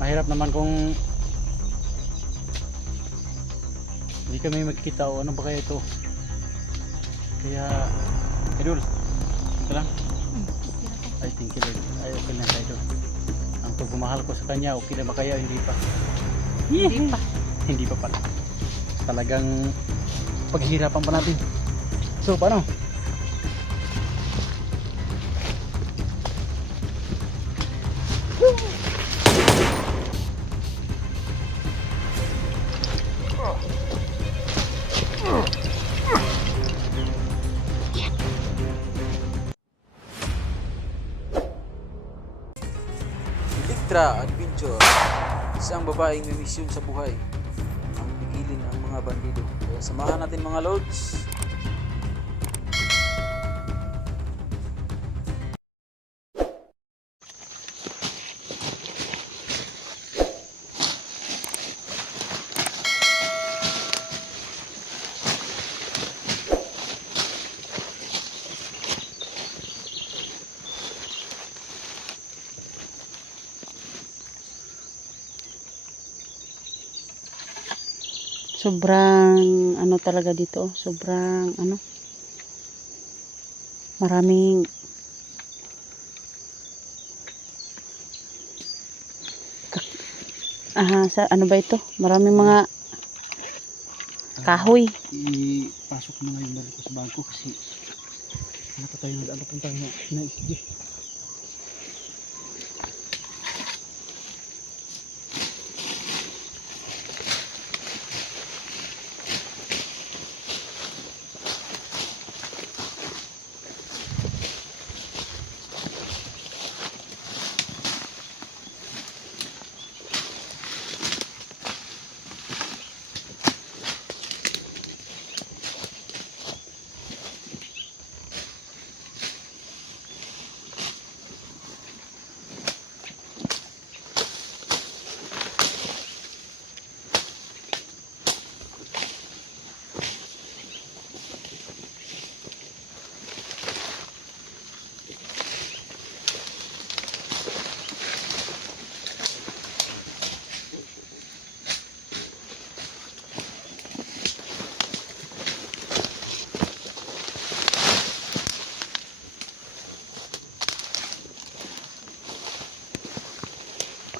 Mahirap naman kung hindi kami magkita o ano ba kaya ito. Kaya idol, ito lang. Ay, thank you Lord. Ay, okay na sa idol. Ang pagmamahal ko sa kanya, okay na ba kaya? Hindi pa. Hindi pa. Hindi pa pala. Talagang paghihirapan pa natin. So, paano? Electra Adventure, isang babaeng may misyon sa buhay ang pigilin ang mga bandido. Kaya samahan natin mga lords. Sobrang ano talaga dito, sobrang ano, maraming sa ano ba ito? Maraming mga kahoy. Ipasok mo na yung balik ko sa bangko kasi ano pa tayo nag-ano tayo na isgi.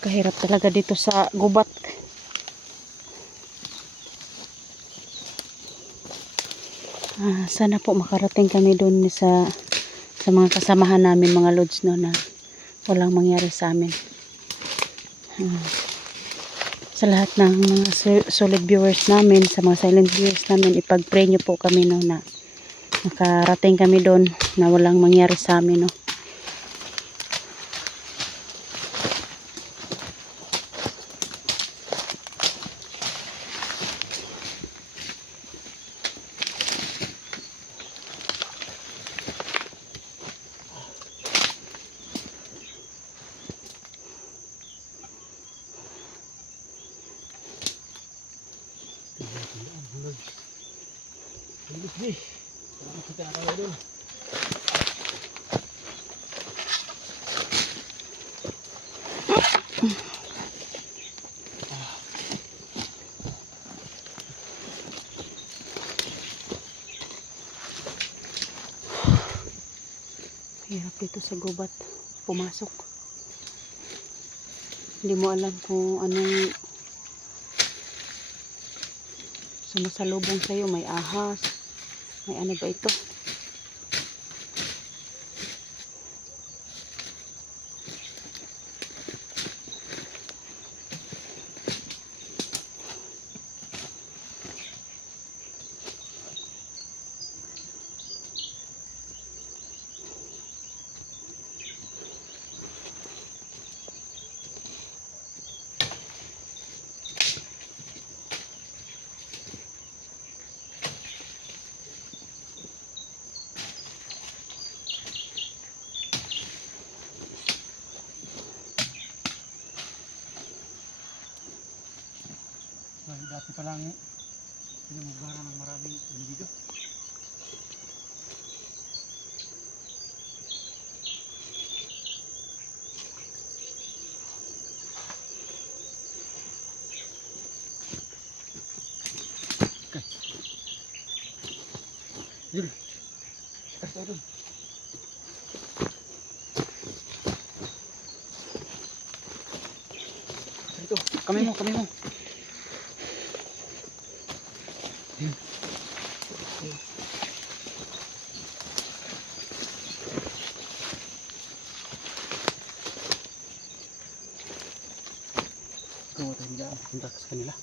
Kahirap talaga dito sa gubat. Sana po makarating kami doon sa mga kasamahan namin mga lods no, na walang mangyari sa amin. Sa lahat ng mga solid viewers namin, sa mga silent viewers namin, ipag-pray nyo po kami no, na makarating kami doon na walang mangyari sa amin no. Kita na tayo doon. Hirap dito sa gubat pumasok. Hindi mo alam kung anong sumasalubong sa'yo. May ahas, may ano ba ito. Dati pa lang pinamugara ng maraming indigo. Idol. Takas tayo doon. Dito, kamay mo, kamay mo. Ayun. Gawa tayo nila, punta ka sa kanila.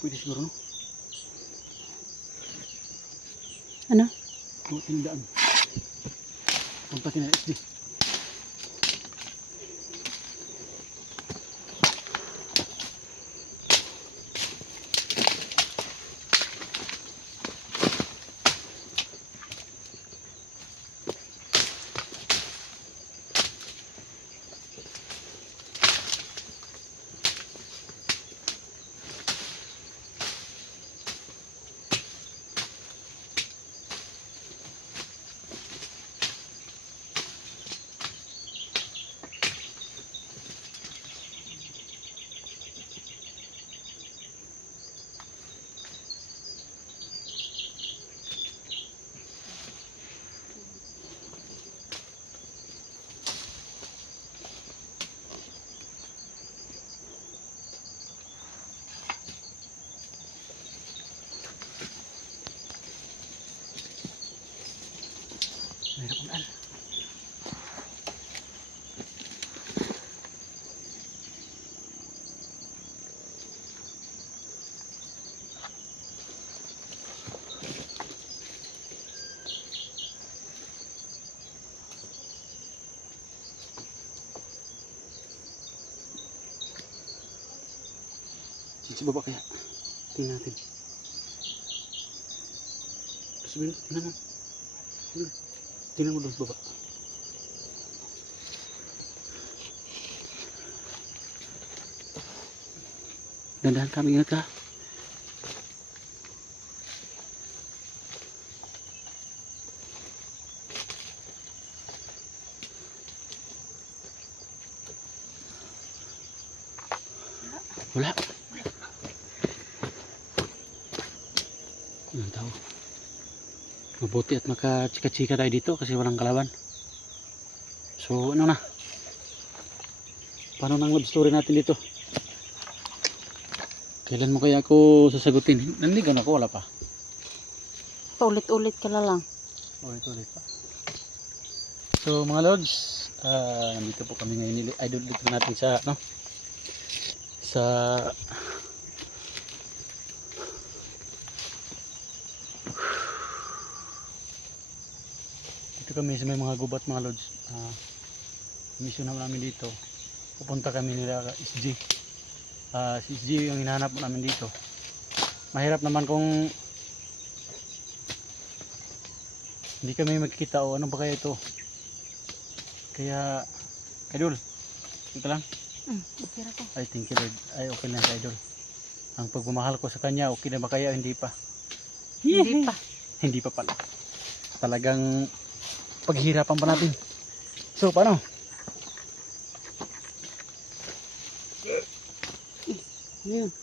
Pwede siguro, no? Ano? Gawa tayo nila, punta tayo na SD. Mahirap ang daan. Sa baba kaya. Tingnan natin. Sabihin, tingnan mo. Tingnan mo doon sa baba. Dandahan kami, ingat ka. Wala. Ang tao. Mabuti at makachika-chika tayo dito kasi walang kalaban. So ano na? Paano nang love story natin dito? Kailan mo kaya ako sasagutin? Nandigan ako, wala pa. Paulit-ulit ka na lang. Ulit pa. So mga lords, nandito po kami ngayon. Idol dito natin sa ano? Sa dito kami sa may mga gubat mga lords. Mission namin dito. Pupunta kami nila SG. Si SG yung hinahanap namin dito. Mahirap naman kung hindi kami magkikita o ano ba kaya ito. Kaya idol, ito lang. Okay ako. Ay, thank you Lord. Ay, okay lang sa idol. Ang pagmamahal ko sa kanya, okay na ba kaya? Hindi pa. Hindi pa. Hindi pa pala. Talagang paghihirapan pa natin. So, paano? Yun.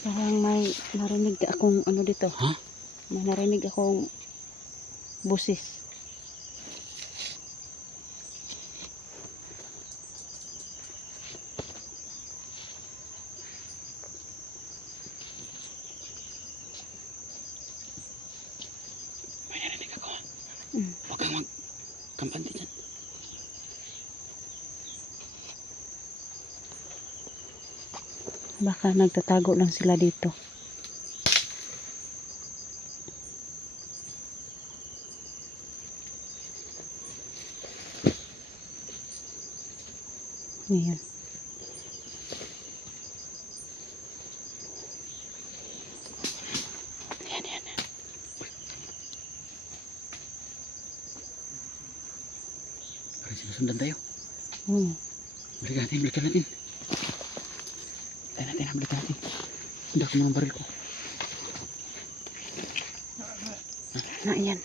Parang may narinig akong ano dito. Ha? May narinig akong busis. May narinig ako. Mm. Huwag kang magkampante dyan. Baka nagtatago lang sila dito. Ayan. Ayan. Parang sinusundan tayo. Balikan Balikan natin. Balikan natin. Hindi ako mga baril ko. na yan.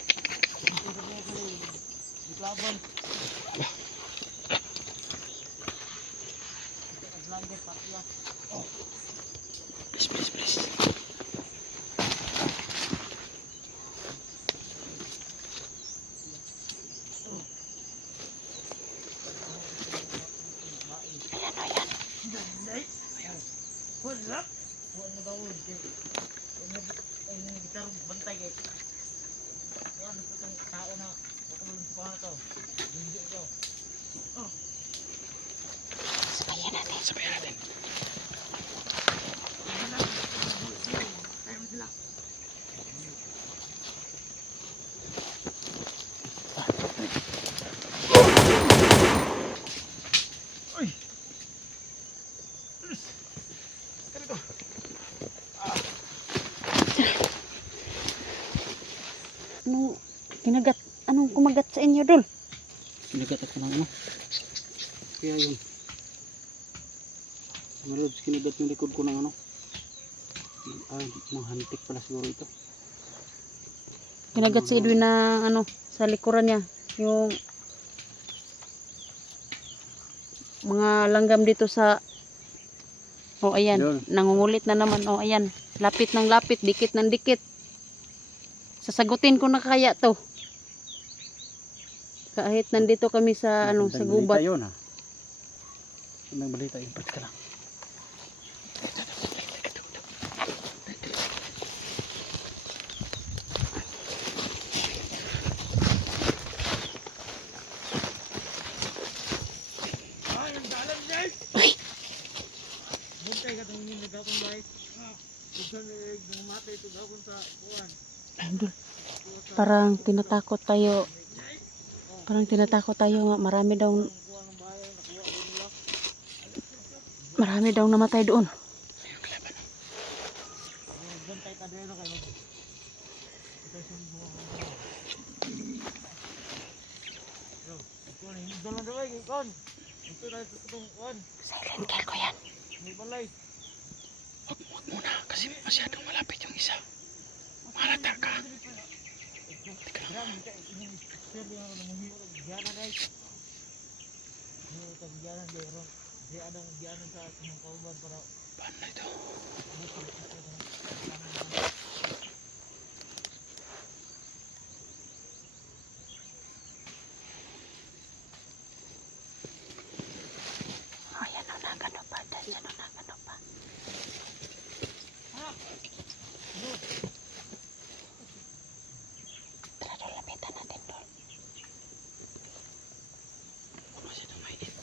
Please. Sabayan natin. Sabayan natin. Uy! Anong kumagat sa inyo, Dol? Kinagat ako ng ano. Kaya yung mga lods, kinagat yung likod ko ng ano. Ay, mahantik pala siguro ito. Kinagat si Edwin na sa likuran niya. Yung mga langgam dito sa ayan, Yun. nangungulit na naman. Ayan, lapit ng lapit, dikit ng dikit. Sasagutin ko na kaya to. Kahit nandito kami sa sa gubat. Balita yun ha. Magandang balita yun. Pati ka lang. Uy! Idol, parang tinatakot tayo. Nga marami daw namatay doon. Silent kill ko yan. Huwag muna kasi masyadong malapit yung isa. Malata ka. Teka lang. Paano na ito? Ayan o, nagano pa. Diyan o, nagano pa. Tara doon, lapitan natin doon. Masyadong mainit.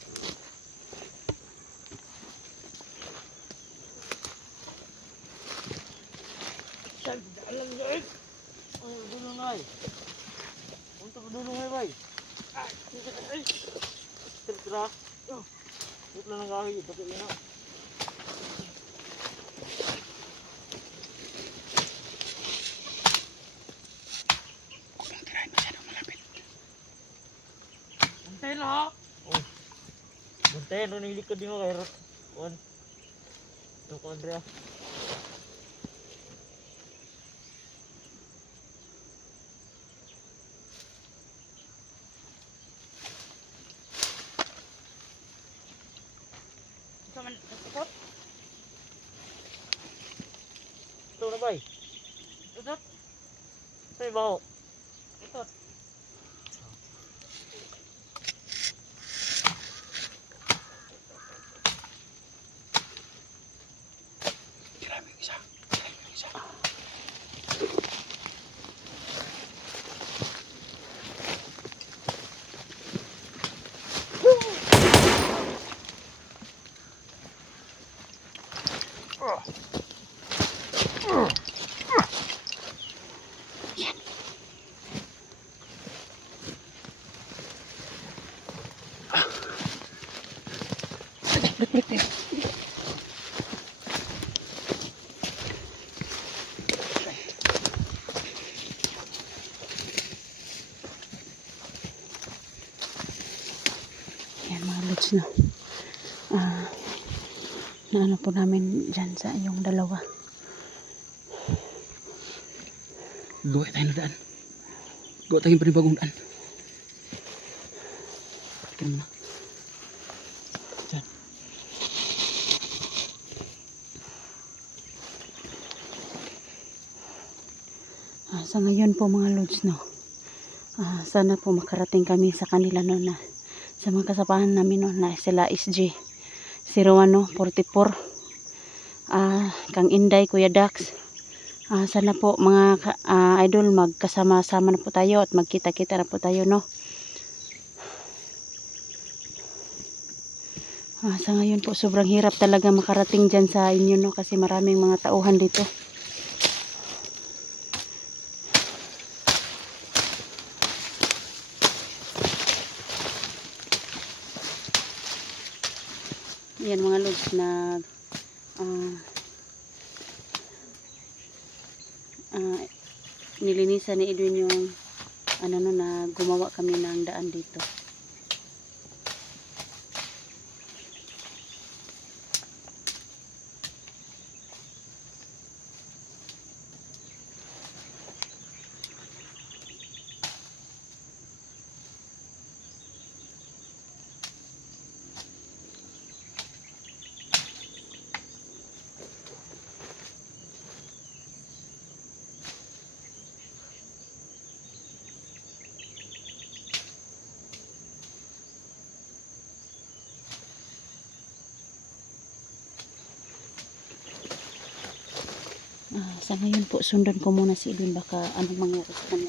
Huwag mong tirahin masyadong malapit. Buntayan, ano yung likod mo kay Ron? Ito ko, Andrea. Ito na ba eh? Ito? Ito yung baho. Ito. Tirahin mo yung isa. Tirahin mo yung isa. Ayan mga lods na. Naano po namin dyan sa yung dalawa. Gawa tayo na daan. Gawa tayong panibagong daan. Tingnan mo na. Diyan. Sa ngayon po mga lods no. Sana po makarating kami sa kanila no na sa mga kasapahan namin no na sila SG 0144 Kang Inday, Kuya Dax. Sana po mga idol, magkasama-sama na po tayo at magkita-kita na po tayo, no? Sa ngayon po, sobrang hirap talaga makarating dyan sa inyo, no? Kasi maraming mga tauhan dito. Yan mga lods na nilinisan ni Edwin yung na gumawa kami ng daan dito. Sa ngayon po, sundan ko muna si Edwin, baka anong mangyari sa kanya.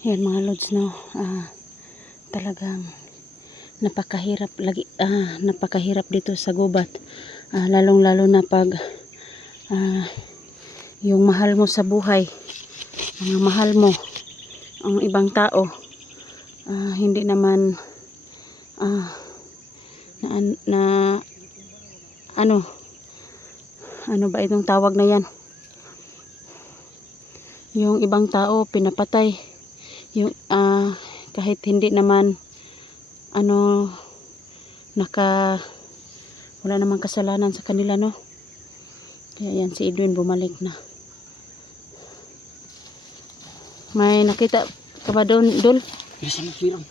Yan mga lods, no, talagang napakahirap napakahirap dito sa gubat, lalong lalo na pag yung mahal mo sa buhay, ang mahal mo ang ibang tao, hindi naman ano ba itong tawag na yan, yung ibang tao pinapatay, yung kahit hindi naman wala namang kasalanan sa kanila, no? Kaya yan, si Edwin bumalik na. May nakita ka ba doon, Dol? Yes, hirang.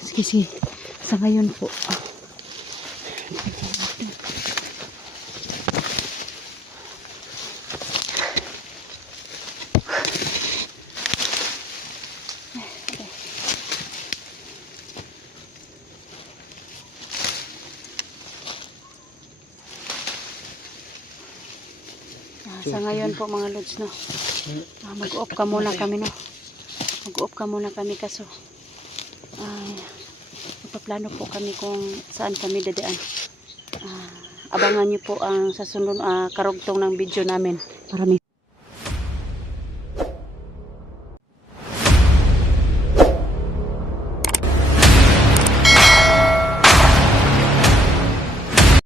Sige, sa ngayon po po mga lods, no, mag-off ka muna kami, no, mag-off ka muna kami kaso magpaplano po kami kung saan kami dadaan. Abangan nyo po ang sa sunod karugtong ng video namin. Maraming